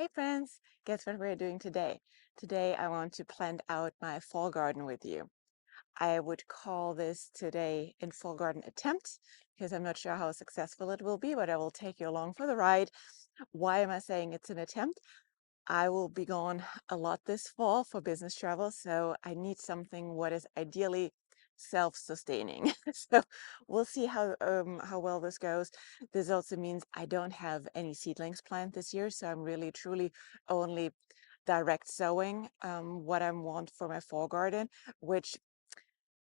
Hey friends, guess what we're doing today? Today I want to plant out my fall garden with you. I would call this today in fall garden attempt because I'm not sure how successful it will be, but I will take you along for the ride. Why am I saying it's an attempt? I will be gone a lot this fall for business travel, so I need something what is ideally self-sustaining. So we'll see how well this goes. This also means I don't have any seedlings planted this year, so I'm really truly only direct sowing what I want for my fall garden, which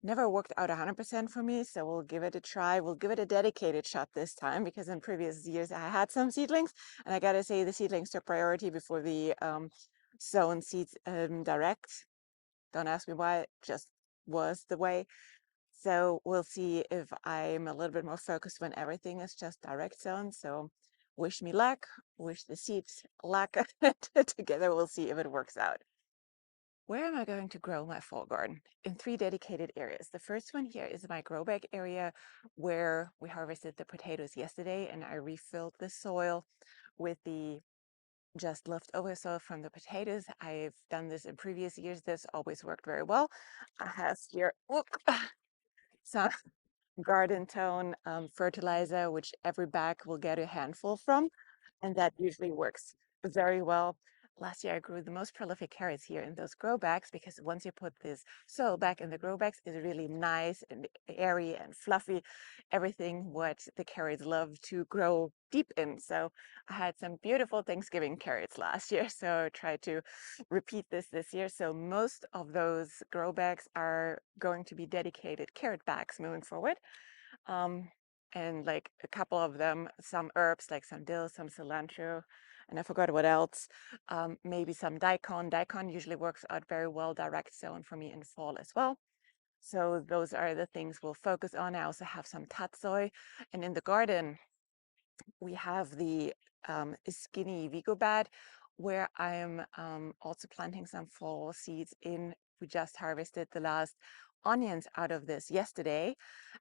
never worked out 100% for me, so we'll give it a try. We'll give it a dedicated shot this time because in previous years I had some seedlings, and I gotta say the seedlings took priority before the sown seeds direct. Don't ask me why, it just was the way. So we'll see if I'm a little bit more focused when everything is just direct sown. So wish me luck, wish the seeds luck. Together we'll see if it works out. Where am I going to grow my fall garden? In 3 dedicated areas. The first one here is my grow bag area where we harvested the potatoes yesterday and I refilled the soil with the just leftover soil from the potatoes. I've done this in previous years. This always worked very well. I have here some garden tone fertilizer, which every bag will get a handful from, and that usually works very well. Last year, I grew the most prolific carrots here in those grow bags because once you put this soil back in the grow bags, it's really nice and airy and fluffy, everything what the carrots love to grow deep in. So I had some beautiful Thanksgiving carrots last year, so I tried to repeat this year. So most of those grow bags are going to be dedicated carrot bags moving forward. Um, and like a couple of them, some herbs like some dill, some cilantro, and I forgot what else. Maybe some daikon. Daikon usually works out very well direct sown for me in fall as well. So those are the things we'll focus on. I also have some tatsoi, and in the garden we have the skinny Vigo bed where I'm also planting some fall seeds in. We just harvested the last onions out of this yesterday,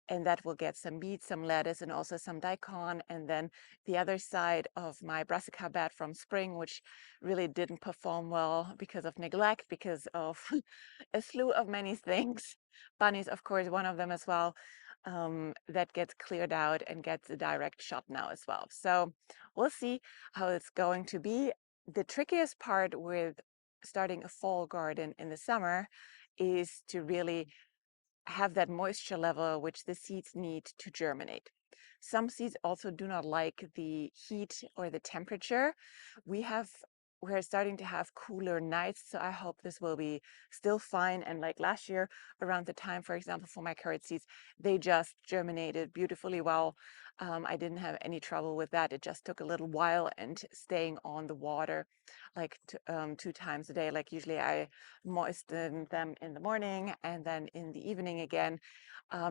and that will get some beets, some lettuce, and also some daikon. And then the other side of my brassica bed from spring, which really didn't perform well because of neglect, because of a slew of many things. Bunnies, of course, one of them as well. That gets cleared out and gets a direct shot now as well. So we'll see how it's going to be. The trickiest part with starting a fall garden in the summer is to really have that moisture level which the seeds need to germinate. Some seeds also do not like the heat or the temperature. We're starting to have cooler nights, so I hope this will be still fine. And like last year, around the time, for example, for my carrot seeds, they just germinated beautifully well. I didn't have any trouble with that. It just took a little while and staying on the water like 2 times a day. Like usually I moisten them in the morning and then in the evening again,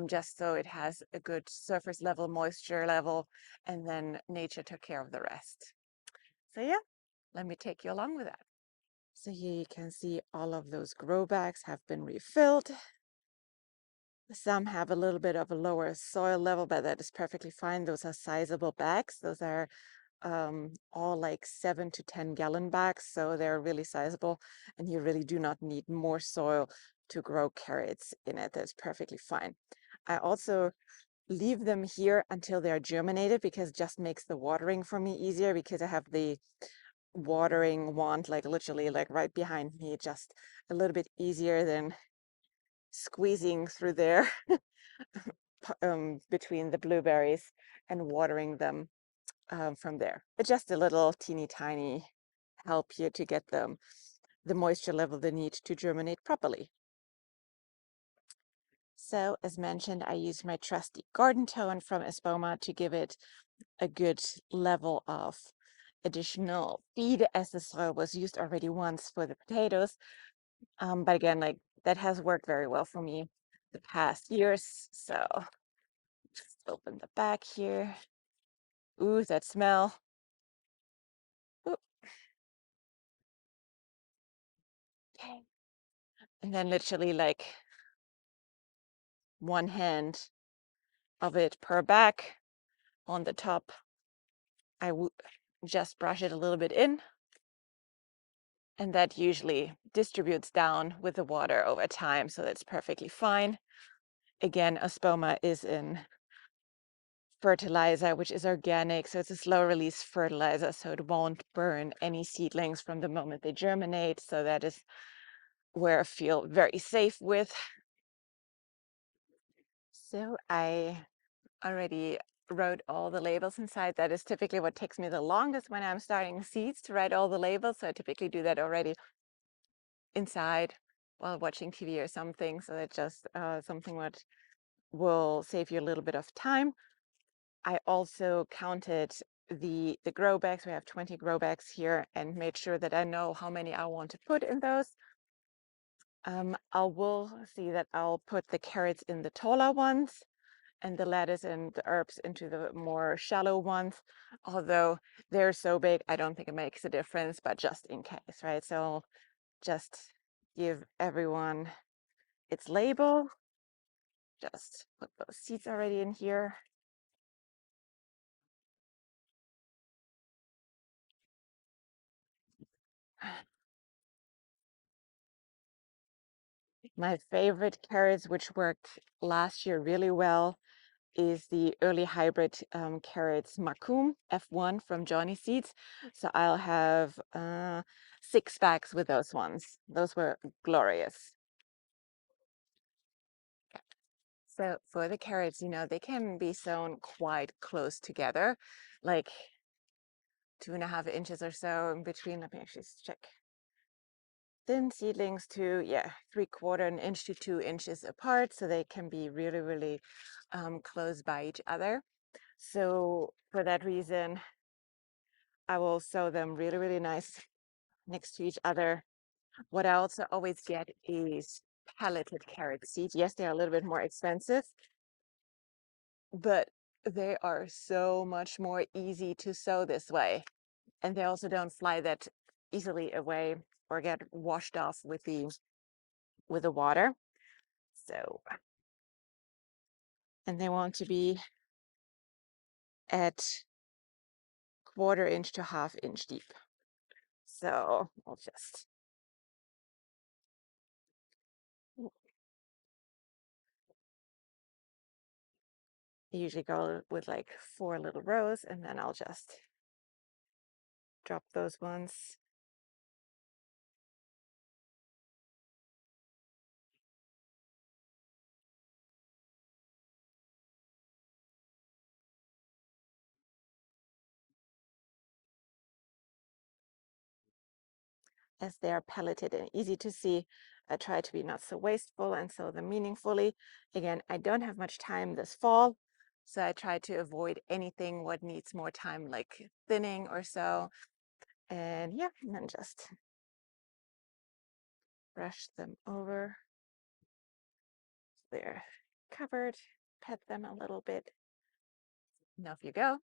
just so it has a good surface level, moisture level, and then nature took care of the rest. So yeah, let me take you along with that. So here you can see all of those grow bags have been refilled. Some have a little bit of a lower soil level, but that is perfectly fine. Those are sizable bags. Those are all like 7 to 10 gallon bags, so they're really sizable, and you really do not need more soil to grow carrots in it. That's perfectly fine. I also leave them here until they're germinated because it just makes the watering for me easier because I have the watering wand like literally like right behind me, just a little bit easier than squeezing through there between the blueberries and watering them from there. But just a little teeny tiny help here to get the moisture level they need to germinate properly. So as mentioned, I use my trusty garden tone from Espoma to give it a good level of additional feed as the soil was used already once for the potatoes. But again, like that has worked very well for me the past years. So just open the back here. Ooh, that smell. Ooh, okay. And then literally like one hand of it per back on the top. I would just brush it a little bit in And that usually distributes down with the water over time, so that's perfectly fine. Again, Ospoma is in fertilizer, which is organic, so it's a slow release fertilizer, so it won't burn any seedlings from the moment they germinate. So that is where I feel very safe with. So I already wrote all the labels inside. That is typically what takes me the longest when I'm starting seeds, to write all the labels. So I typically do that already inside while watching TV or something. So that's just something what will save you a little bit of time. I also counted the grow bags. We have 20 grow bags here, and made sure that I know how many I want to put in those. I will see that I'll put the carrots in the taller ones and the lettuce and the herbs into the more shallow ones. Although they're so big, I don't think it makes a difference, but just in case, right? So I'll just give everyone its label. Just put those seeds already in here. My favorite carrots, which worked last year really well, is the early hybrid carrots Macoum F1 from Johnny Seeds. So I'll have 6 bags with those ones. Those were glorious. So for the carrots, they can be sown quite close together, like 2.5 inches or so in between. Let me actually check. Thin seedlings to, yeah, 3/4 an inch to 2 inches apart. So they can be really, really close by each other. So for that reason, I will sow them really, really nice next to each other. What I also always get is pelleted carrot seeds. Yes, they are a little bit more expensive, but they are so much more easy to sow this way. And they also don't fly that easily away or get washed off with the water. So, and they want to be at 1/4 inch to 1/2 inch deep. So I'll just usually go with like 4 little rows, and then I'll just drop those ones. As they are pelleted and easy to see, I try to be not so wasteful and sow them meaningfully. Again, I don't have much time this fall, so I try to avoid anything what needs more time, like thinning or so. And yeah, and then just brush them over. They're covered, pet them a little bit. And off you go.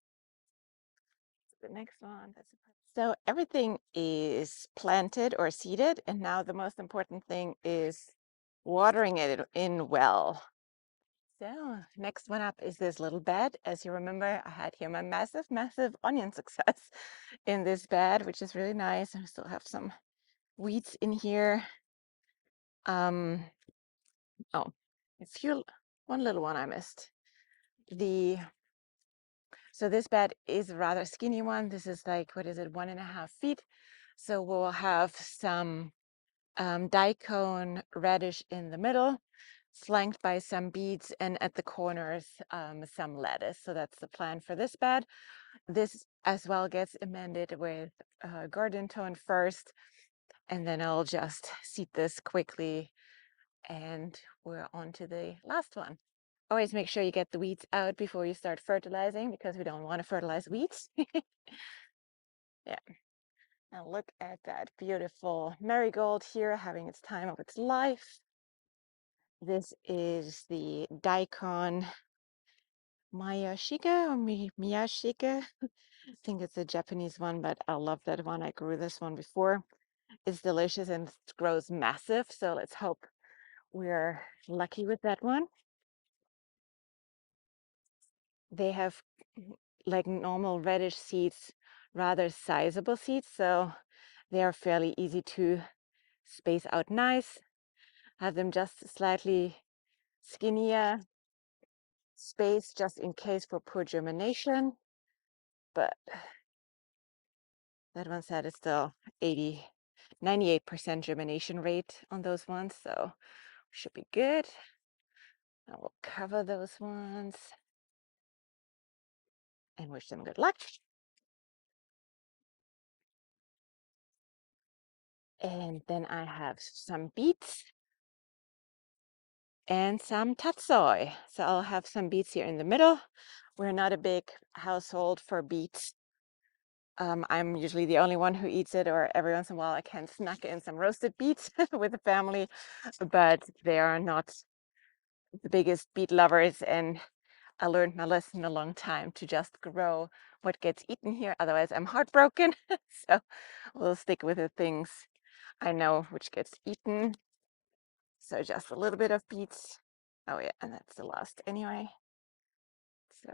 The next one. So everything is planted or seeded, and now the most important thing is watering it in well. So next one up is this little bed. As you remember, I had here my massive, massive onion success in this bed, which is really nice. I still have some weeds in here. Oh, one little one I missed. So this bed is a rather skinny one. This is like, what is it, 1.5 feet. So we'll have some daikon radish in the middle, flanked by some beets, and at the corners, some lettuce. So that's the plan for this bed. This as well gets amended with garden tone first, and then I'll just seed this quickly, and we're on to the last one. Always make sure you get the weeds out before you start fertilizing, because we don't want to fertilize weeds. Yeah. Now look at that beautiful marigold here having its time of its life. This is the daikon Miyashika or Miyashika. I think it's a Japanese one, but I love that one. I grew this one before. It's delicious and it grows massive. So let's hope we're lucky with that one. They have, like normal radish seeds, rather sizable seeds. So They are fairly easy to space out nice. Have them just slightly skinnier space just in case for poor germination. But that one said it's still 98% germination rate on those ones, so should be good. I will cover those ones and wish them good luck. And then I have some beets and some tatsoi. So I'll have some beets here in the middle. We're not a big household for beets. I'm usually the only one who eats it, or every once in a while I can snack in some roasted beets with the family, but they are not the biggest beet lovers, and I learned my lesson a long time to just grow what gets eaten here. Otherwise, I'm heartbroken. So we'll stick with the things I know which gets eaten. So just a little bit of beets. Oh yeah, and that's the last anyway. So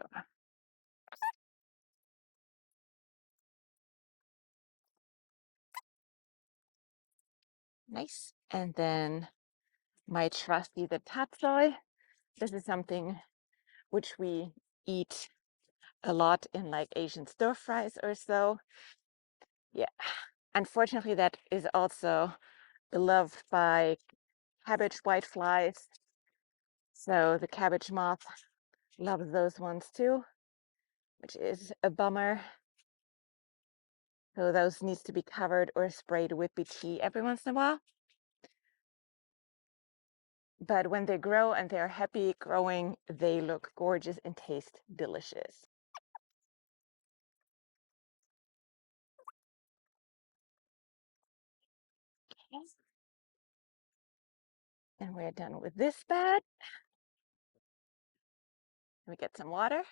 nice. And then my trusty, the tatsoi. This is something which we eat a lot in like Asian stir fries or so. Yeah, unfortunately, that is also beloved by cabbage whiteflies. So the cabbage moth loves those ones too, which is a bummer. So those needs to be covered or sprayed with BT every once in a while. But when they grow and they're happy growing, they look gorgeous and taste delicious. Okay. And we're done with this bed. We get some water.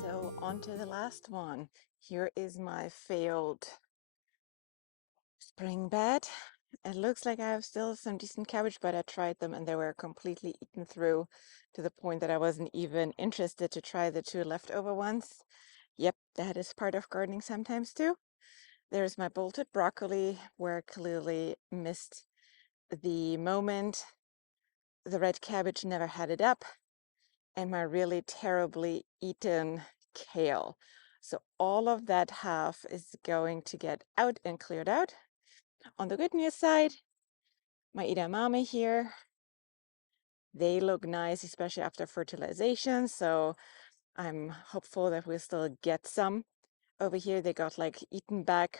So on to the last one. Here is my failed spring bed. It looks like I have still some decent cabbage, but I tried them and they were completely eaten through to the point that I wasn't even interested to try the two leftover ones. Yep, that is part of gardening sometimes too. There's my bolted broccoli, where I clearly missed the moment. The red cabbage never had it up, and my really terribly eaten kale. So all of that half is going to get out and cleared out. On the good news side, my edamame here, they look nice, especially after fertilization. So I'm hopeful that we'll still get some. Over here, they got like eaten back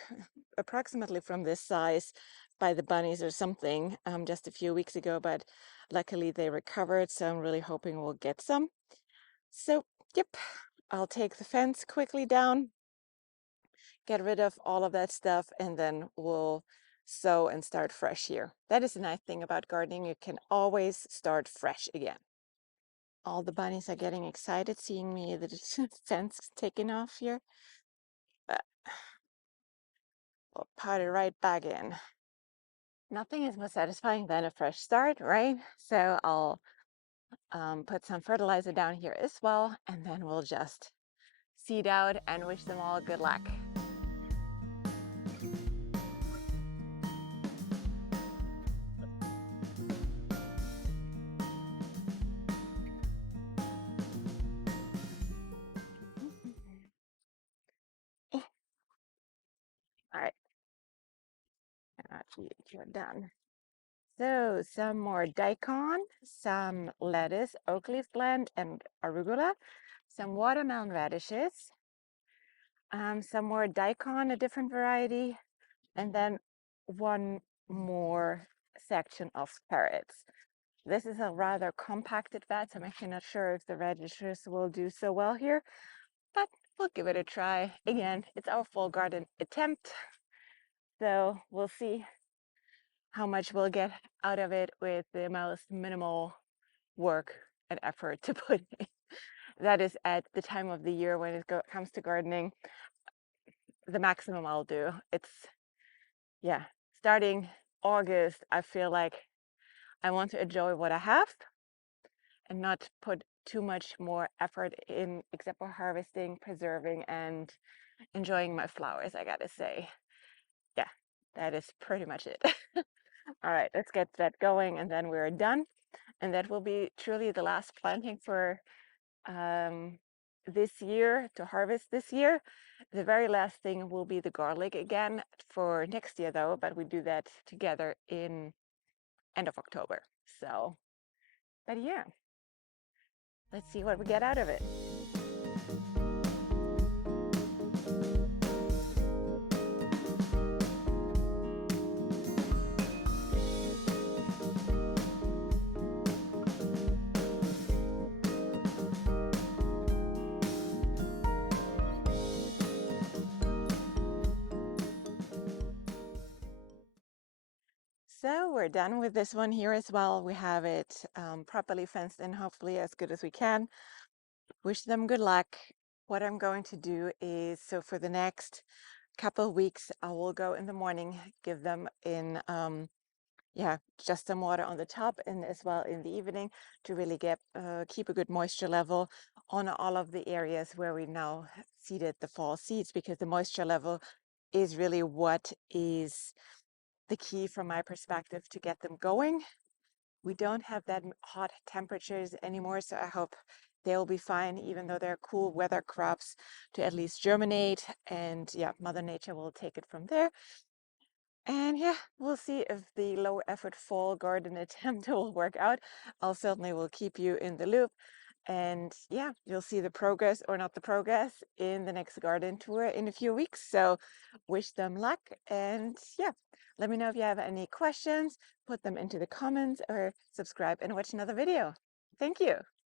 approximately from this size by the bunnies or something just a few weeks ago, but luckily they recovered. So I'm really hoping we'll get some. So, yep, I'll take the fence quickly down, get rid of all of that stuff, and then we'll sow and start fresh here. That is the nice thing about gardening. You can always start fresh again. All the bunnies are getting excited seeing me, the fence taken off here. But we'll put it right back in. Nothing is more satisfying than a fresh start, right? So I'll put some fertilizer down here as well, and then we'll just seed out and wish them all good luck. All right, you're done. So some more daikon, some lettuce, oak leaf blend, and arugula, some watermelon radishes, some more daikon, a different variety, and then one more section of carrots. This is a rather compacted vat, so I'm actually not sure if the radishes will do so well here, but we'll give it a try. Again, it's our fall garden attempt, so we'll see how much we'll get out of it with the most minimal work and effort to put in. That is at the time of the year when it comes to gardening, the maximum I'll do. It's, yeah, starting August, I feel like I want to enjoy what I have and not put too much more effort in except for harvesting, preserving, and enjoying my flowers, I gotta say. Yeah, that is pretty much it. All right, let's get that going and then we're done. And that will be truly the last planting for um, this year, to harvest this year. The very last thing will be the garlic again for next year though, but we do that together in end of October. So, but yeah, let's see what we get out of it. So we're done with this one here as well. We have it properly fenced in, hopefully as good as we can. Wish them good luck. What I'm going to do is, so for the next couple of weeks, I will go in the morning, give them in, yeah, just some water on the top and as well in the evening to really get keep a good moisture level on all of the areas where we now seeded the fall seeds, because the moisture level is really what is the key from my perspective to get them going. We don't have that hot temperatures anymore, so I hope they'll be fine, even though they're cool weather crops, to at least germinate. And yeah, Mother Nature will take it from there. And yeah, we'll see if the low effort fall garden attempt will work out. I'll certainly will keep you in the loop. And yeah, you'll see the progress or not the progress in the next garden tour in a few weeks. So wish them luck. And yeah, let me know if you have any questions, put them into the comments or subscribe and watch another video. Thank you.